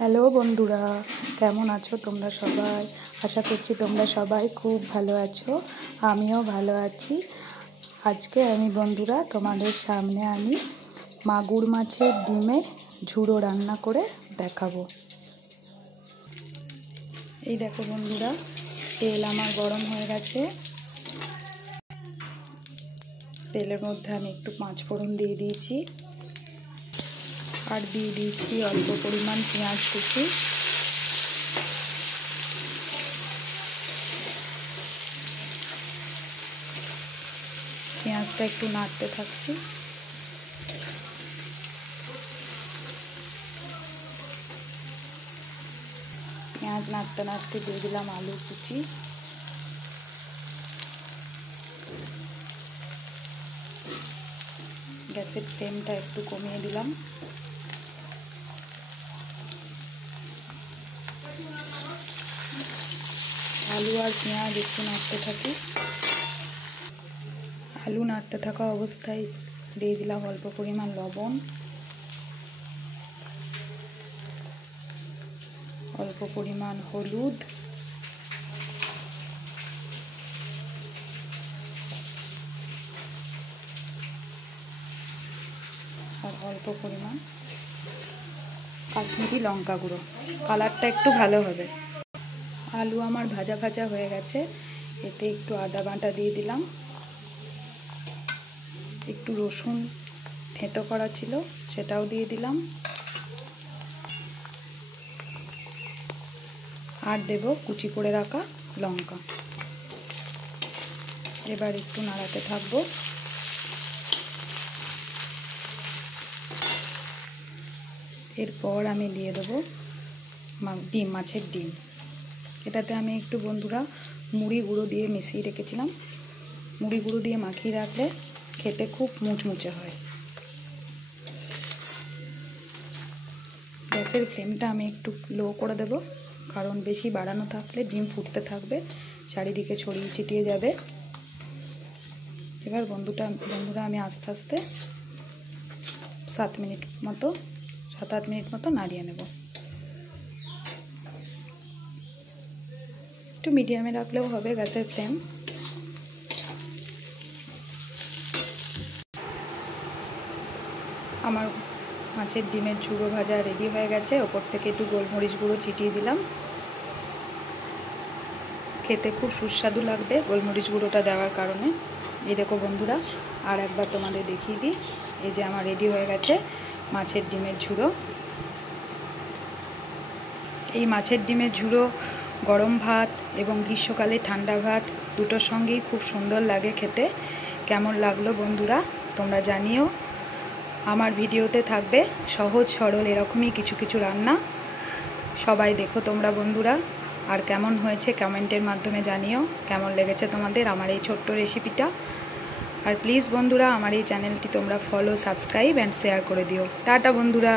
Hello বন্ধুরা, কেমন আছো তোমরা সবাই? আশা করছি তোমরা সবাই খুব ভালো আছো, আমিও ভালো আছি। আজকে বন্ধুরা তোমাদের সামনে মাগুর মাছের ডিমের ঝুড়ো রান্না করে দেখাবো। এই দেখো বন্ধুরা, তেল আমার গরম হয়ে গেছে। তেলের মধ্যে আমি একটু পাঁচ ফোড়ন দিয়ে দিয়েছি, আর দিয়ে দিয়েছি অল্প পরিমাণ পেঁয়াজ কুচি। পেঁয়াজটা একটু নাড়তে থাকছি। পেঁয়াজ নাড়তে নাড়তে দিয়ে দিলাম আলু কুচি। গ্যাসের ফ্লেমটা একটু কমিয়ে দিলাম। আলু আর পেঁয়াজ একটু নাড়তে থাকি। আলু নাড়তে থাকা অবস্থায় দিয়ে দিলাম অল্প পরিমাণ লবণ, অল্প পরিমাণ হলুদ, আর অল্প পরিমাণ কাশ্মীরি লঙ্কা গুঁড়ো। কালারটা একটু ভালো হবে। আলু আমার ভাজা ভাজা হয়ে গেছে। এতে একটু আদা বাটা দিয়ে দিলাম, একটু রসুন থেঁতো করা ছিল সেটাও দিয়ে দিলাম, আর দেব কুচি করে রাখা লঙ্কা। এবার একটু নাড়াতে থাকবো। এরপর আমি দিয়ে দেবো মাছের ডিম। এটাতে আমি একটু বন্ধুরা মুড়ি গুঁড়ো দিয়ে মিশিয়ে রেখেছিলাম। মুড়ি গুঁড়ো দিয়ে মাখিয়ে রাখলে খেতে খুব মুচমুচে হয়। গ্যাসের ফ্লেমটা আমি একটু লো করে দেব, কারণ বেশি বাড়ানো থাকলে ডিম ফুটতে থাকবে, চারিদিকে ছড়িয়ে ছিটিয়ে যাবে। এবার বন্ধুরা আমি আস্তে আস্তে 7-8 মিনিট মতো নাড়িয়ে নেব। একটু মিডিয়ামে রাখলেও হবে গ্যাসের ফ্লেম। আমার মাছের ডিমের ঝুড়ো ভাজা রেডি হয়ে গেছে। ওপর থেকে একটু গোলমরিচ গুঁড়ো ছিটিয়ে দিলাম। খেতে খুব সুস্বাদু লাগবে গোলমরিচ গুঁড়োটা দেওয়ার কারণে। এই দেখো বন্ধুরা, আর একবার তোমাদের দেখিয়ে দিই। এই যে আমার রেডি হয়ে গেছে মাছের ডিমের ঝুড়ো। এই মাছের ডিমের ঝুড়ো গরম ভাত এবং গ্রীষ্মকালে ঠান্ডা ভাত দুটোর সঙ্গেই খুব সুন্দর লাগে খেতে। কেমন লাগলো বন্ধুরা তোমরা জানিও। আমার ভিডিওতে থাকবে সহজ সরল এরকমই কিছু কিছু রান্না। সবাই দেখো তোমরা বন্ধুরা, আর কেমন হয়েছে কমেন্টের মাধ্যমে জানিও কেমন লেগেছে তোমাদের আমার এই ছোট্ট রেসিপিটা। আর প্লিজ বন্ধুরা আমার এই চ্যানেলটি তোমরা ফলো, সাবস্ক্রাইব অ্যান্ড শেয়ার করে দিও। টাটা বন্ধুরা।